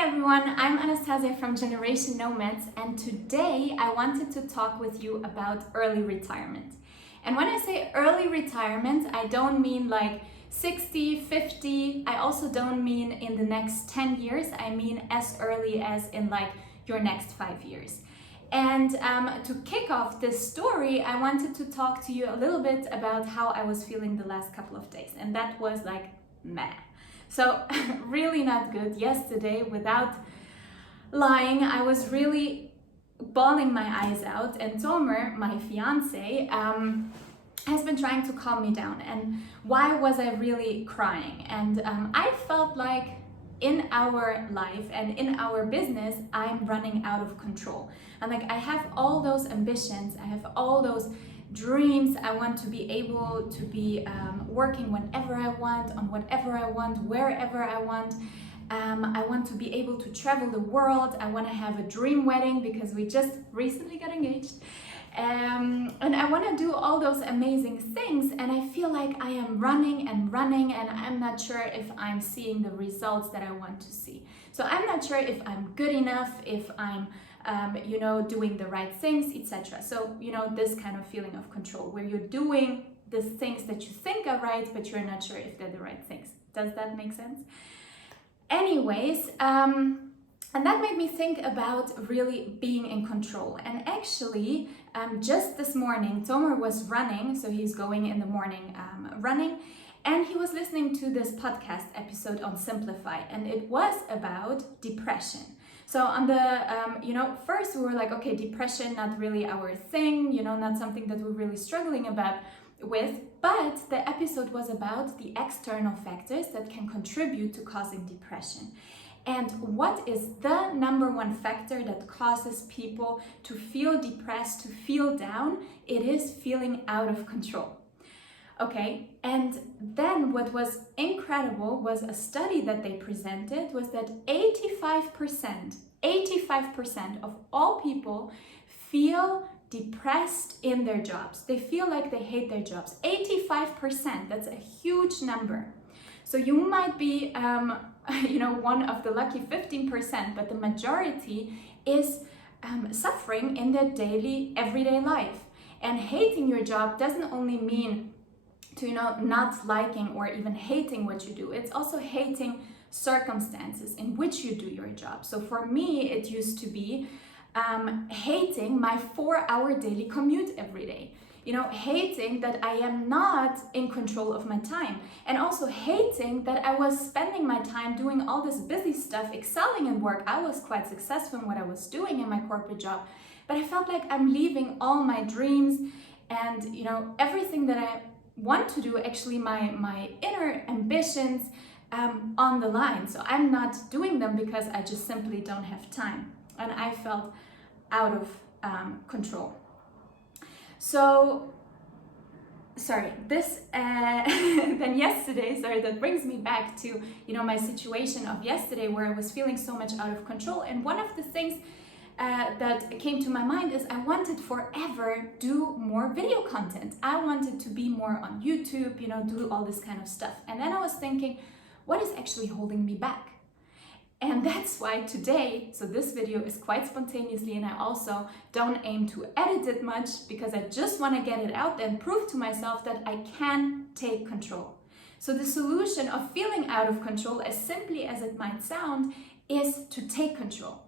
Hi everyone, I'm Anastasia from Generation Nomads, and today I wanted to talk with you about early retirement. And when I say early retirement, I don't mean like 60, 50, I also don't mean in the next 10 years, I mean as early as in like your next 5 years. And to kick off this story, I wanted to talk to you a little bit about how I was feeling the last couple of days, and that was like meh. So really not good. Yesterday, without lying, I was really bawling my eyes out, and Tomer, my fiance, has been trying to calm me down. And why was I really crying? And I felt like in our life and in our business, I'm running out of control. And like I have all those ambitions, I have all those dreams. I want to be able to be working whenever I want, on whatever I want, wherever I want. I want to be able to travel the world. I want to have a dream wedding because we just recently got engaged. And I want to do all those amazing things, and I feel like I am running and I'm not sure if I'm seeing the results that I want to see. So I'm not sure if I'm good enough, if I'm doing the right things, etc. So, this kind of feeling of control where you're doing the things that you think are right, but you're not sure if they're the right things. Does that make sense? Anyways, and that made me think about really being in control. And actually, just this morning, Tomer was running, so he's going in the morning running, and he was listening to this podcast episode on Simplify, and it was about depression. So on the, first we were like, okay, depression, not really our thing, not something that we're really struggling with, but the episode was about the external factors that can contribute to causing depression. And what is the number one factor that causes people to feel depressed, to feel down? It is feeling out of control. Okay, and then what was incredible was a study that they presented was that 85% of all people feel depressed in their jobs. They feel like they hate their jobs. 85%, that's a huge number. So you might be, one of the lucky 15%, but the majority is suffering in their daily, everyday life. And hating your job doesn't only mean to not liking or even hating what you do. It's also hating circumstances in which you do your job. So for me, it used to be hating my 4-hour daily commute every day. Hating that I am not in control of my time, and also hating that I was spending my time doing all this busy stuff, excelling in work. I was quite successful in what I was doing in my corporate job, but I felt like I'm leaving all my dreams and everything that I want to do, actually my inner ambitions on the line. So I'm not doing them because I just simply don't have time, and I felt out of control. So, then yesterday, that brings me back to, my situation of yesterday where I was feeling so much out of control. And one of the things that came to my mind is I wanted forever do more video content. I wanted to be more on YouTube, do all this kind of stuff. And then I was thinking, what is actually holding me back? And that's why today, so this video is quite spontaneously, and I also don't aim to edit it much because I just want to get it out there and prove to myself that I can take control. So the solution of feeling out of control, as simply as it might sound, is to take control.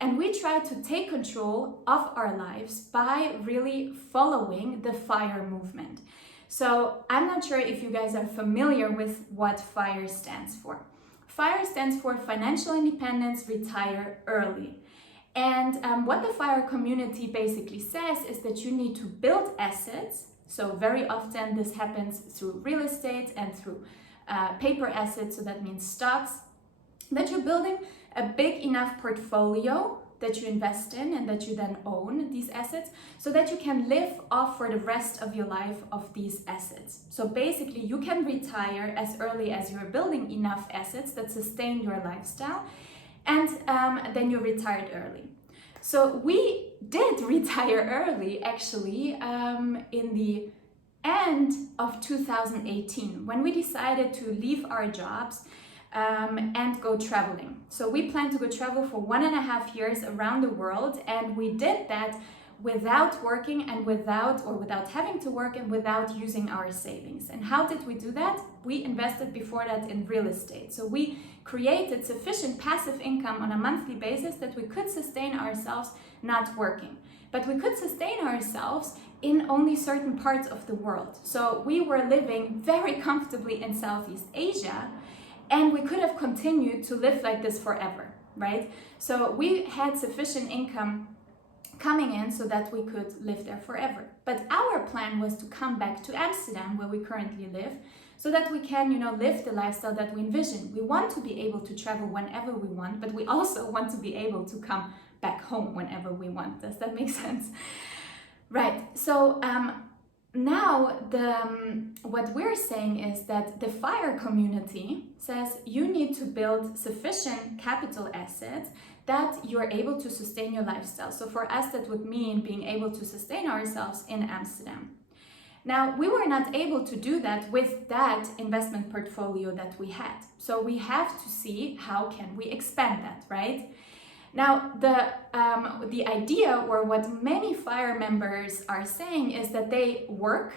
And we try to take control of our lives by really following the FIRE movement. So I'm not sure if you guys are familiar with what FIRE stands for. FIRE stands for Financial Independence, Retire Early. And what the FIRE community basically says is that you need to build assets. So very often this happens through real estate and through paper assets, so that means stocks, that you're building a big enough portfolio that you invest in and that you then own these assets so that you can live off for the rest of your life of these assets. So basically you can retire as early as you're building enough assets that sustain your lifestyle, and then you're retired early. So we did retire early actually in the end of 2018 when we decided to leave our jobs and go traveling. So we plan to go travel for 1.5 years around the world, and we did that without working and without having to work and without using our savings. And how did we do that? We invested before that in real estate. So we created sufficient passive income on a monthly basis that we could sustain ourselves not working. But we could sustain ourselves in only certain parts of the world. So we were living very comfortably in Southeast Asia, and we could have continued to live like this forever, right? So we had sufficient income coming in so that we could live there forever. But our plan was to come back to Amsterdam, where we currently live, so that we can, live the lifestyle that we envision. We want to be able to travel whenever we want, but we also want to be able to come back home whenever we want. Does that make sense? Right. So now what we're saying is that the FIRE community says you need to build sufficient capital assets that you're able to sustain your lifestyle. So for us, that would mean being able to sustain ourselves in Amsterdam. Now, we were not able to do that with that investment portfolio that we had. So we have to see how can we expand that, right? Now, the idea, or what many FIRE members are saying, is that they work,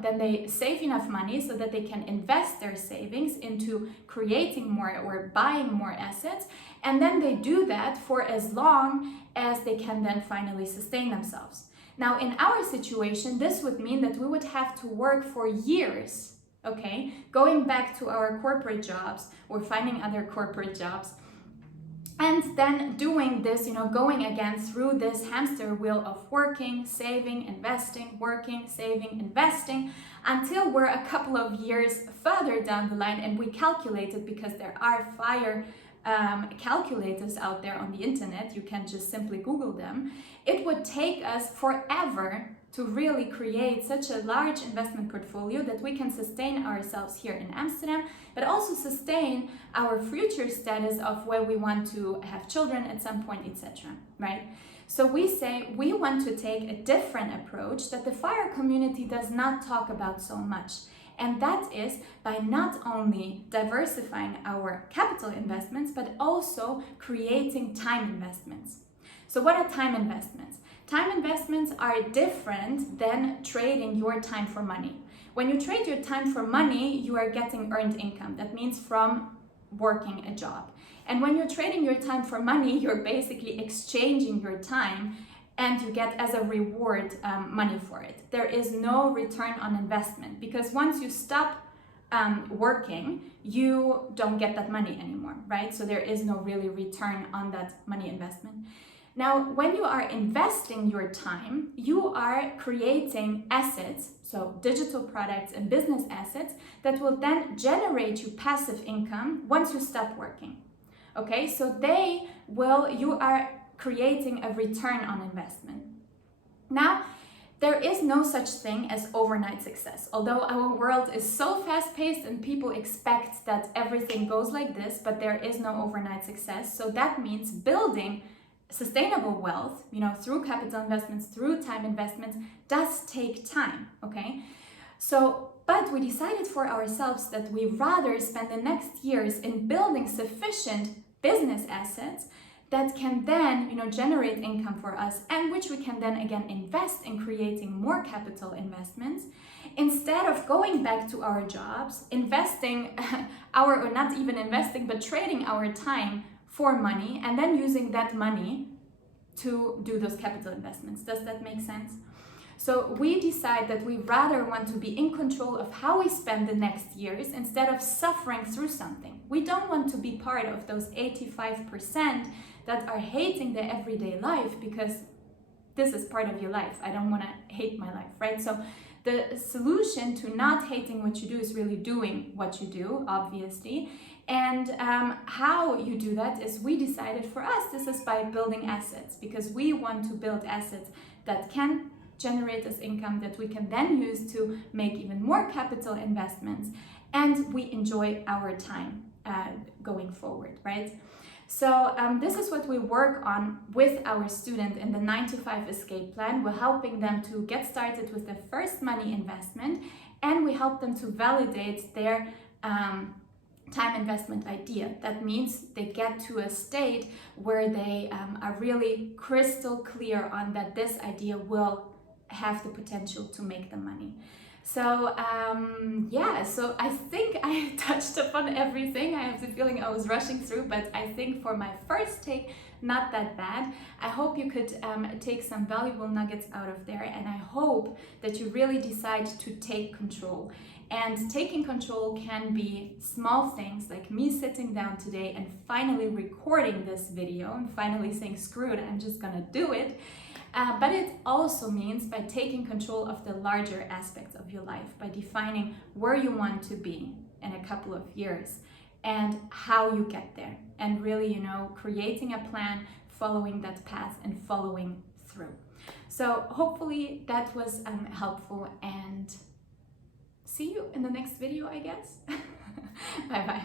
then they save enough money so that they can invest their savings into creating more or buying more assets, and then they do that for as long as they can then finally sustain themselves. Now, in our situation, this would mean that we would have to work for years, okay, going back to our corporate jobs or finding other corporate jobs, and then doing this, going again through this hamster wheel of working, saving, investing, working, saving, investing, until we're a couple of years further down the line. And we calculated, because there are FIRE calculators out there on the internet, you can just simply Google them. It would take us forever to really create such a large investment portfolio that we can sustain ourselves here in Amsterdam, but also sustain our future status of where we want to have children at some point, etc. Right? So we say we want to take a different approach that the FIRE community does not talk about so much. And that is by not only diversifying our capital investments, but also creating time investments. So what are time investments? Time investments are different than trading your time for money. When you trade your time for money, you are getting earned income. That means from working a job. And when you're trading your time for money, you're basically exchanging your time, and you get as a reward money for it. There is no return on investment, because once you stop working, you don't get that money anymore, right? So there is no really return on that money investment. Now, when you are investing your time, you are creating assets, so digital products and business assets, that will then generate you passive income once you stop working. Okay, so you are creating a return on investment. Now, there is no such thing as overnight success. Although our world is so fast-paced and people expect that everything goes like this, but there is no overnight success. So that means building sustainable wealth, through capital investments, through time investments, does take time, okay? But we decided for ourselves that we rather spend the next years in building sufficient business assets that can then, generate income for us, and which we can then again invest in creating more capital investments, instead of going back to our jobs, investing or not even investing, but trading our time for money, and then using that money to do those capital investments. Does that make sense? So we decide that we rather want to be in control of how we spend the next years instead of suffering through something. We don't want to be part of those 85% that are hating their everyday life, because this is part of your life. I don't want to hate my life, right? So the solution to not hating what you do is really doing what you do, obviously. And how you do that is, we decided for us, this is by building assets, because we want to build assets that can generate us income that we can then use to make even more capital investments, and we enjoy our time going forward, right? So this is what we work on with our student in the 9-to-5 escape plan. We're helping them to get started with their first money investment, and we help them to validate their time investment idea. That means they get to a state where they are really crystal clear on that this idea will have the potential to make them money. So yeah, so I think I touched upon everything. I have the feeling I was rushing through, but I think for my first take, not that bad. I hope you could take some valuable nuggets out of there, and I hope that you really decide to take control. And taking control can be small things like me sitting down today and finally recording this video and finally saying, screw it, I'm just gonna do it. But it also means by taking control of the larger aspects of your life, by defining where you want to be in a couple of years and how you get there, and really, creating a plan, following that path and following through. So hopefully that was helpful, and see you in the next video, I guess. Bye bye.